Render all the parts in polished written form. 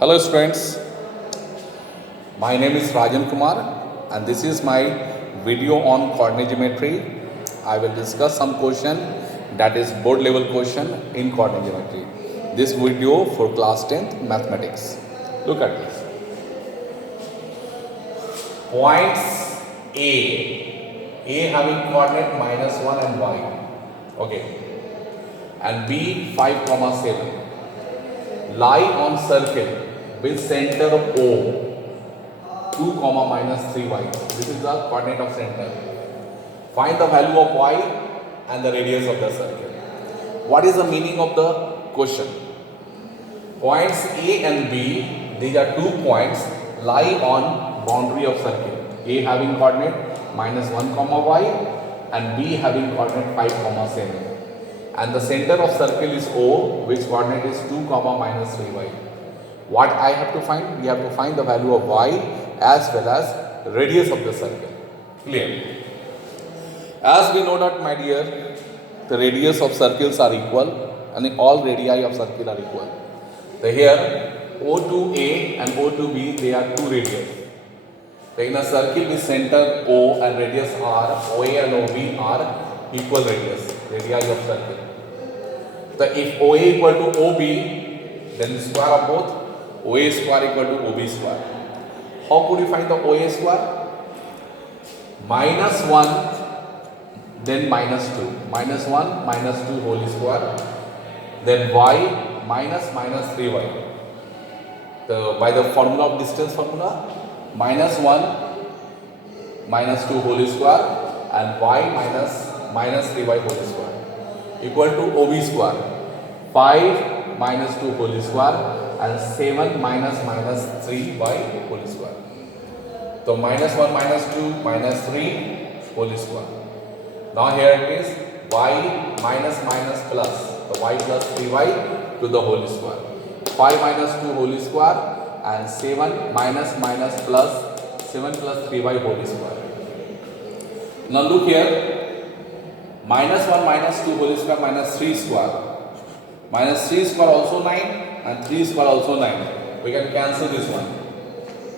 Hello students, my name is Rajan Kumar and this is my video on coordinate geometry. I will discuss some question that is board level question in coordinate geometry. This video for class 10th mathematics. Look at this. Points A having coordinate minus 1 and y. Okay. And B 5, 7 lie on circle with center O 2, minus 3y. This is the coordinate of center. Find the value of y and the radius of the circle. What is the meaning of the question? Points A and B, these are 2 points, lie on boundary of circle. A having coordinate minus 1, y and B having coordinate 5, 7. And the center of circle is O, which coordinate is 2, minus 3y. What I have to find? We have to find the value of y as well as radius of the circle. Clear? As we know that, my dear, the radius of circles are equal and all radii of circle are equal. So here O to A and O to B, they are 2 radius. So in a circle with center O and radius R, OA and OB are equal radius, radii of circle. So if OA equal to OB, then the square of both OA square equal to OB square. How could you find the OA square? Minus 1, then minus 2. Minus 1, minus 2 whole square. Then y minus 3y. By the formula of distance formula, minus 1 minus 2 whole square and y minus 3y whole square equal to OB square. 5 minus 2 whole square and 7 minus 3y whole square. So minus 1 minus 2 minus 3 whole square. Now here it is y minus plus. So y plus 3y to the whole square. 5 minus 2 whole square and 7 minus plus 7 plus 3y whole square. Now look here. Minus 1 minus 2 whole square minus 3 square. Minus 3 square also 9 and 3 square also 9. We can cancel this one.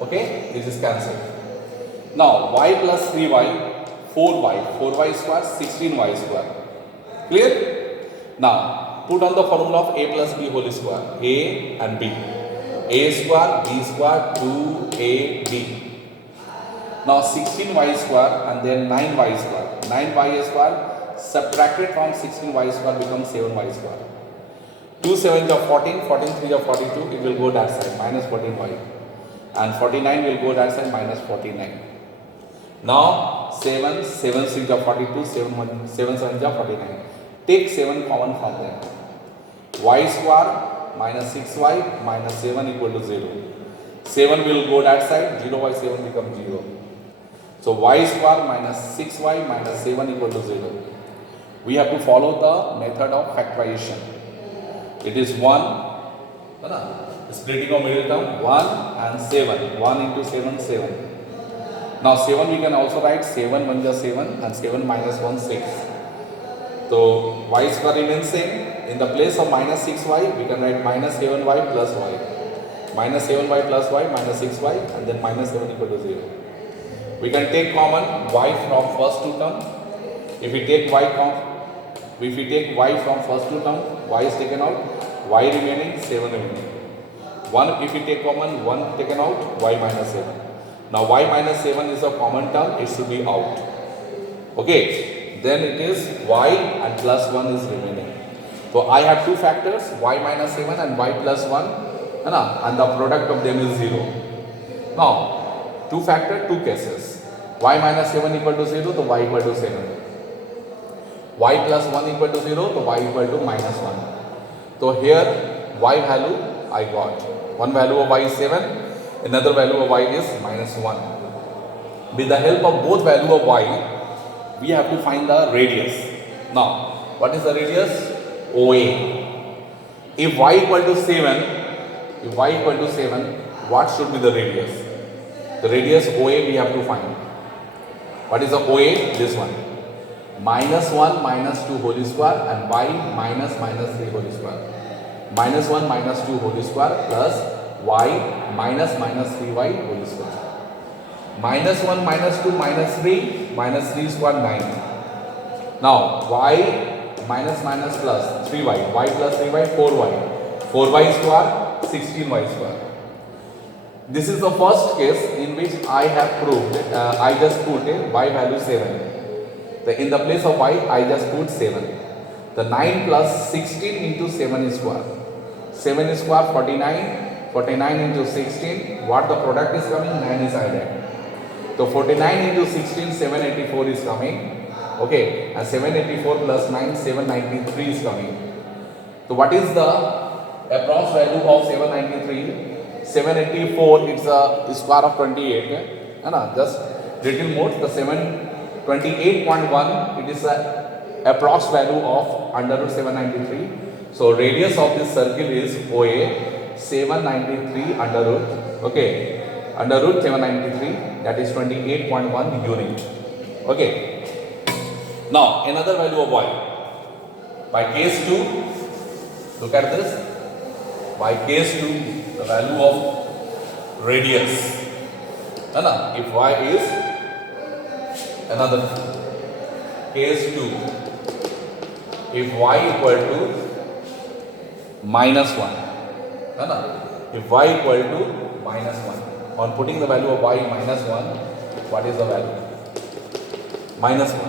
Okay, this is cancelled. Now y plus 3y, 4y square, 16y square. Clear? Now put on the formula of a plus b whole square. A and b. A square, b square, 2ab. Now 16y square and then 9y square. 9y square subtracted from 16y square becomes 7y square. 2 7s are 14, 14 3s are 42, it will go that side, minus 14y. And 49 will go that side, minus 49. Now 7 6s are 42, 7 7s are 49. Take 7 common from them. Y square minus 6y minus 7 equal to 0. 7 will go that side, 0 by 7 becomes 0. So y square minus 6y minus 7 equal to 0. We have to follow the method of factorization. It is 1, splitting of middle term, 1 and 7. 1 into 7, 7. Now 7 we can also write 7 1 is 7 and 7 minus 1 6. So y square remains same. In the place of minus 6y, we can write minus 7y plus y. Minus 7y plus y minus 6y and then minus 7 equal to 0. We can take common y from first 2 term. If we take y from first 2 term, y is taken out, y remaining, 7 remaining. 1 if we take common, 1 taken out, y minus 7. Now y minus 7 is a common term, it should be out. Okay, then it is y and plus 1 is remaining. So I have 2 factors, y minus 7 and y plus 1, and the product of them is 0. Now 2 factor, 2 cases. Y minus 7 equal to 0, so y equal to 7. Y plus 1 equal to 0, so y equal to minus 1. So here y value I got. One value of y is 7, another value of y is minus 1. With the help of both value of y, we have to find the radius. Now, what is the radius? OA. If y equal to 7, what should be the radius? The radius OA we have to find. What is the OA? This one. Minus 1 minus 2 whole square and y minus 3 whole square. Minus 1 minus 2 whole square plus y minus minus 3y whole square. Minus 1 minus 2 minus 3 square 9. Now y minus minus plus 3y, y plus 3y 4y, 4y square 16y square. This is the first case in which I have proved, I just put y value 7. In the place of y, I just put 7. The 9 plus 16 into 7 square. 7 square 49, 49 into 16, what the product is coming? 9 is added. So 49 into 16, 784 is coming. Okay, and 784 plus 9, 793 is coming. So what is the approx value of 793? 784, it's a square of 28. Just little more, the 728.1, it is a approx value of under root 793. So radius of this circle is OA 793 under root. Okay, under root 793, that is 28.1 unit. Okay. Now another value of y. By case 2, look at this. By case 2, the value of radius. If y is another case 2, if y equal to minus 1, if y equal to minus 1, on putting the value of y minus 1, what is the value? Minus 1.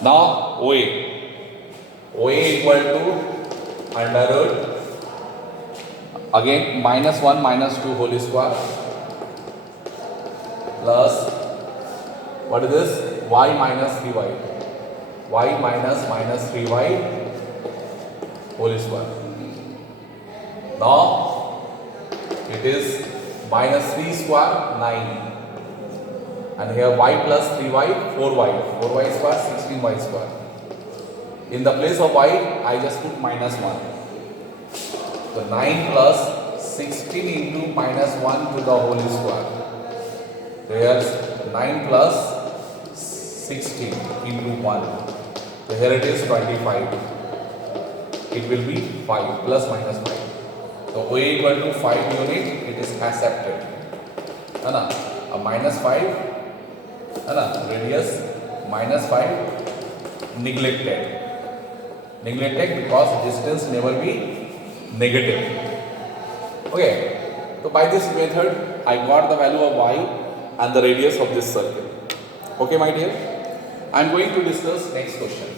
Now OA equal to under root, again minus 1 minus 2 whole square plus, what is this? Y minus 3y, y minus minus 3y whole square. Now it is minus 3 square 9, and here y plus 3y 4y square 16y square. In the place of y, I just put minus 1. So 9 plus 16 into minus 1 to the whole square. Here 9 plus 16 into 1. So here it is 25. It will be 5 plus minus 5. So OA equal to 5 unit, it is accepted. A minus 5, radius minus 5 neglected. Neglected because distance never be negative. Okay, so by this method I got the value of y and the radius of this circle. Okay, my dear, I am going to discuss next question.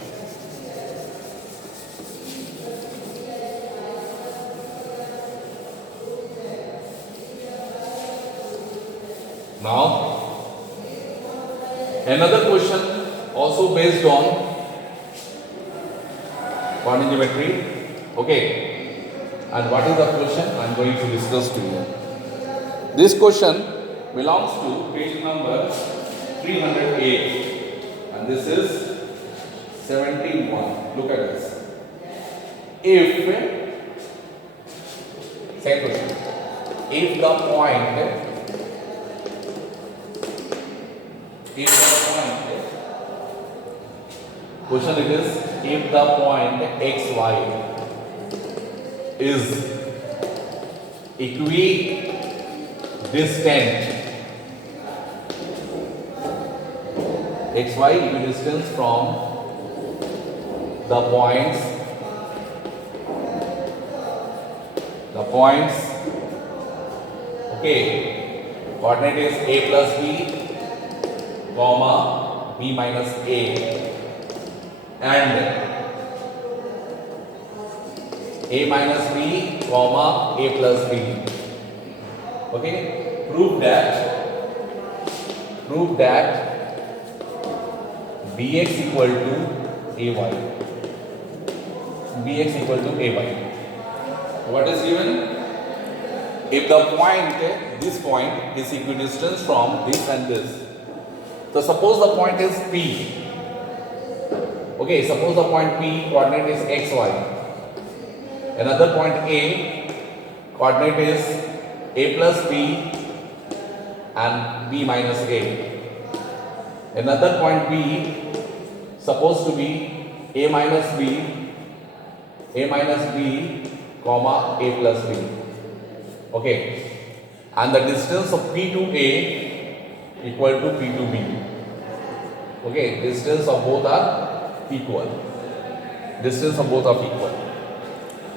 Now another question also based on quantum geometry. Okay. And what is the question I am going to discuss to you? This question belongs to page number 308, and this is 71. Look at this. If, same question, if the point, question it is, if the point xy is equidistant, xy equidistant from the points okay, coordinate is a plus b comma b minus a, and a minus b comma a plus b. Okay, prove that bx equal to ay. Bx equal to ay. What is given? If the point, this point is equidistant from this and this. So suppose the point is P. Okay, suppose the point P coordinate is xy. Another point A, coordinate is a plus b and b minus a. Another point B supposed to be a minus b comma a plus b. Okay, and the distance of P to A equal to P to B. Okay, distance of both are equal. Distance of both are equal.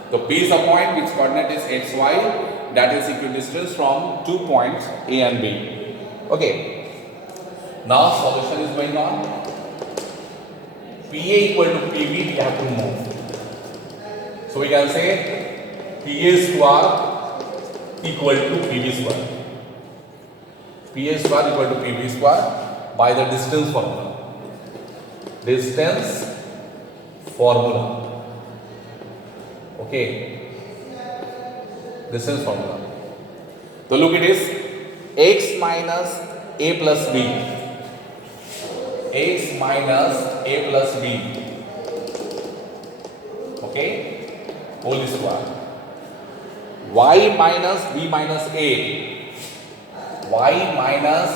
So P is a point which coordinate is x, y, that is equidistance from 2 points A and B. Okay, now solution is going on. PA equal to PB, we have to move. So we can say PA square equal to PB square. PA square equal to PB square by the distance formula. Distance formula. Okay. Distance formula. So look, it is x minus a plus b. X minus a plus b. Okay. Whole square. Y minus b minus a. Y minus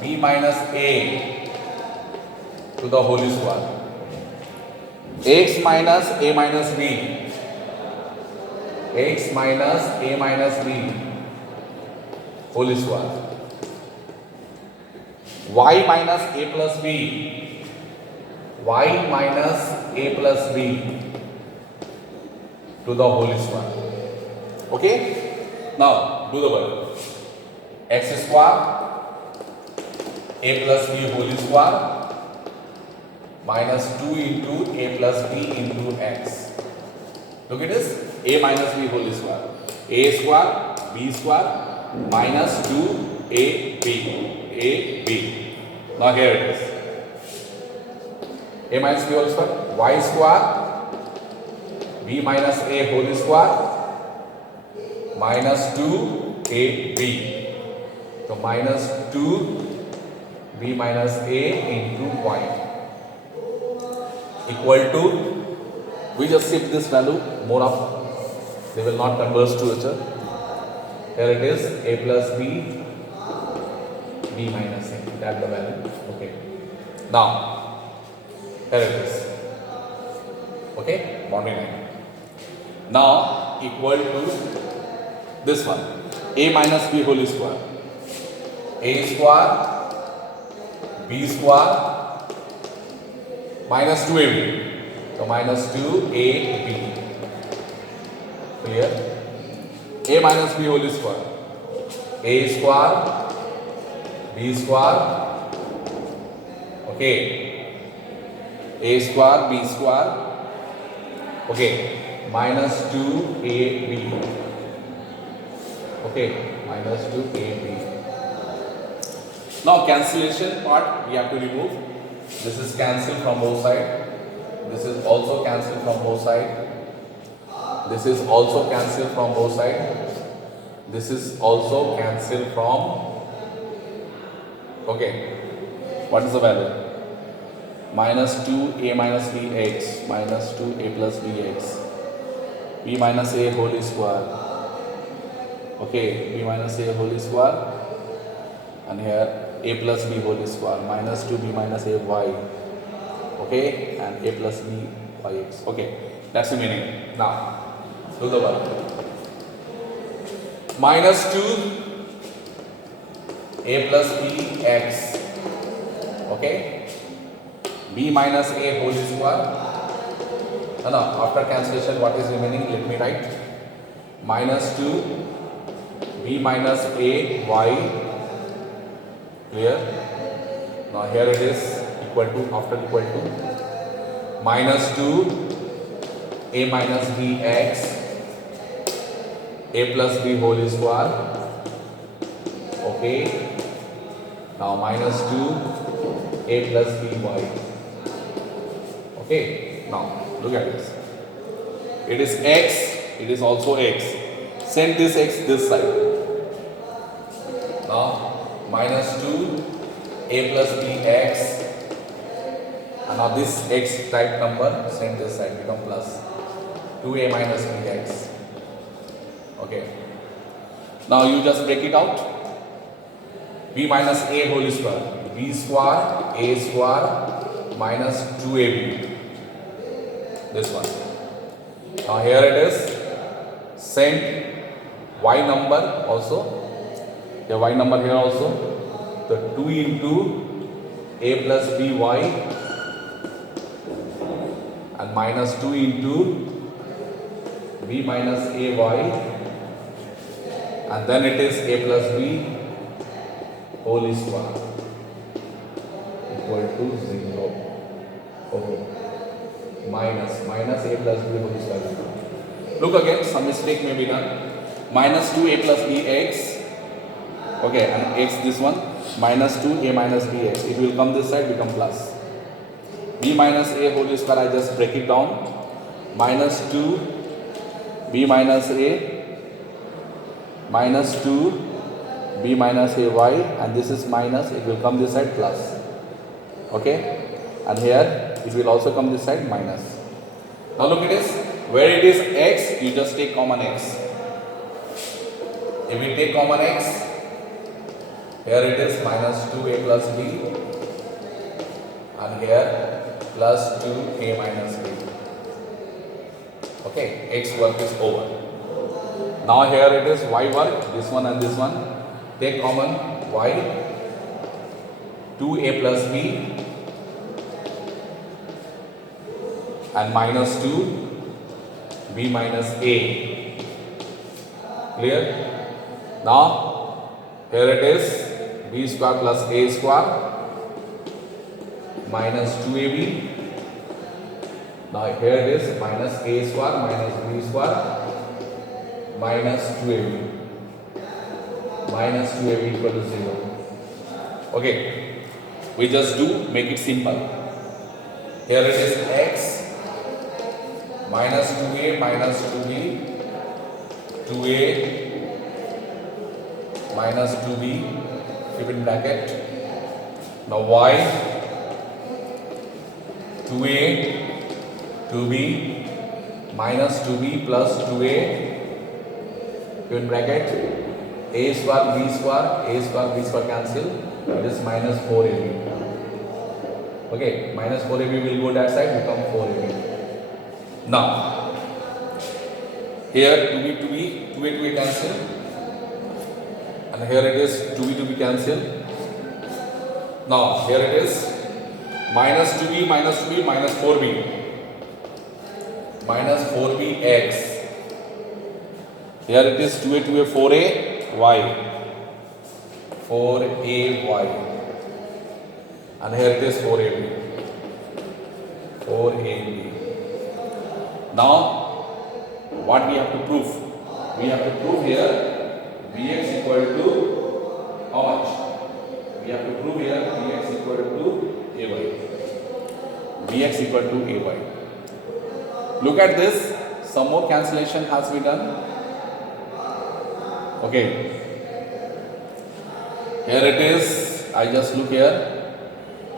b minus a to the whole square. X minus a minus b. X minus a minus b whole square. Y minus a plus b. Y minus a plus b to the whole square. Okay? Now do the work. X square a plus b whole square minus 2 into a plus b into x. Look at this, a minus b whole square. A square b square minus 2ab. ab. Now here it is. A minus b whole square, y square b minus a whole square minus 2ab. So minus 2b minus a into y equal to, we just shift this value more up, they will not converge to each other. Here it is a plus b, b minus a, that's the value. Okay, now here it is. Okay, boundary line. Now equal to this one, a minus b whole square. A square b square minus 2ab. So minus 2ab. Clear? A minus b whole square. A square b square. Okay. A square b square. Okay. Minus 2ab. Okay. Minus 2ab. Now cancellation part we have to remove. This is cancelled from both sides. This is also cancelled from both sides. This is also cancelled from both sides. This is also cancelled from. Okay. What is the value? Minus 2a minus bx minus 2a plus bx. B minus a whole square. Okay. B minus a whole square. And here a plus b whole square minus 2b minus a y. Okay, and a plus b yx. Okay, that's the meaning. Now do the work. Minus 2 a plus b x. Okay, b minus a whole square. No, after cancellation what is remaining? Let me write. Minus 2 b minus a y. Clear? Now here it is equal to, after equal to, minus 2 a minus b x a plus b whole square. Okay. Now minus 2 a plus b y. Okay. Now look at this. It is x, it is also x. Send this x this side. Now minus 2 a plus b x, and now this x type number send this side, become plus 2a minus b x. Okay. Now you just break it out. B minus a whole square. B square a square minus 2ab. This one. Now here it is. Send y number also, the y number here also, so 2 into a plus by and minus 2 into b minus ay, and then it is a plus b whole square equal to 0. Okay. Minus a plus b whole square. Look again, some mistake may be done. Minus 2a plus bx. Okay, and x this one. Minus 2a minus bx. It will come this side, become plus. b minus a whole square, I just break it down. Minus 2 b minus a minus 2 b minus ay, and this is minus, it will come this side plus. Okay, and here it will also come this side minus. Now look at this, where it is x, you just take common x. If we take common x, here it is minus 2a plus b, and here plus 2a minus b. Okay, x work is over. Now here it is y work, this one and this one. Take common y, 2a plus b and minus 2 b minus a. Clear? Now here it is b square plus a square minus 2ab. Now here it is minus a square minus b square minus 2ab. Minus 2ab equal to 0. Okay, we just do make it simple. Here it is x minus 2a minus 2b, 2a minus 2b, keep in bracket. Now y, 2a, 2b minus 2b plus 2a, keep in bracket. A square, b square cancel. It is minus 4ab. Okay, minus 4ab will go that side, become 4ab. Now, here 2a cancel, and here it is 2b cancel. Now, here it is minus 2b minus 4b, minus 4bx. Here it is 2a 4a. Y, 4ay, and here it is 4ab, 4ab. Now, what we have to prove? We have to prove here bx equal to how much? We have to prove here bx equal to ay. Bx equal to ay. Look at this. Some more cancellation has been done. Okay, here it is, I just look here,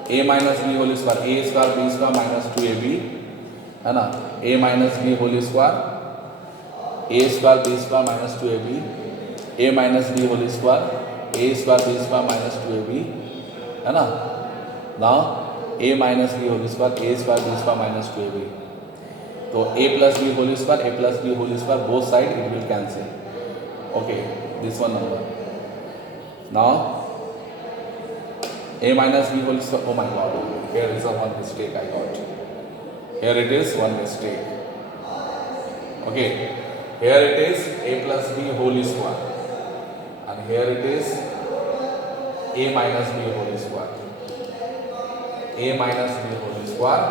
a minus b whole square, a square b square minus 2ab, है ना, a minus b whole square, a square b square minus 2ab, a minus b whole square, a square b square minus 2ab, है ना, now a minus b whole square, a square b square minus 2ab, so a plus b whole square, a plus b whole square, both sides it will cancel. Okay, this one number. Now, a minus b whole square, oh my god, here is a one mistake I got. Here it is one mistake. Okay, here it is a plus b whole square, and here it is a minus b whole square. A minus b whole square,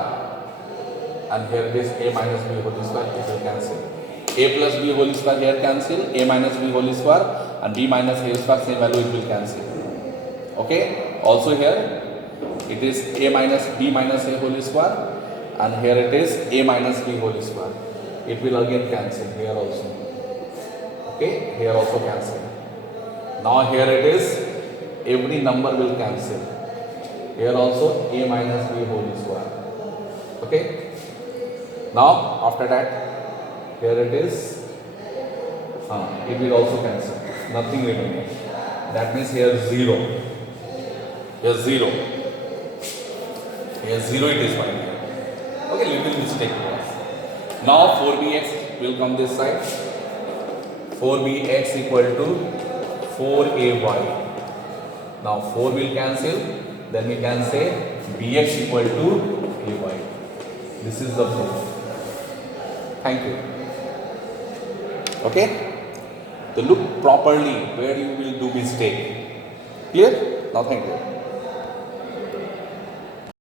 and here it is a minus b whole square, it will cancel. A plus b whole square here cancel, a minus b whole square, and b minus a square same value it will cancel. Okay, also here it is a minus b minus a whole square, and here it is a minus b whole square. It will again cancel here also. Okay, here also cancel. Now here it is every number will cancel. Here also a minus b whole square. Okay, now after that here it is, it will also cancel, nothing remaining. That means here 0, here 0, here 0 it is fine. Okay, little mistake. Now 4bx will come this side, 4bx equal to 4ay. Now 4 will cancel, then we can say bx equal to ay. This is the proof. Thank you. Okay? So look properly where you will do mistake. Clear? Now thank you.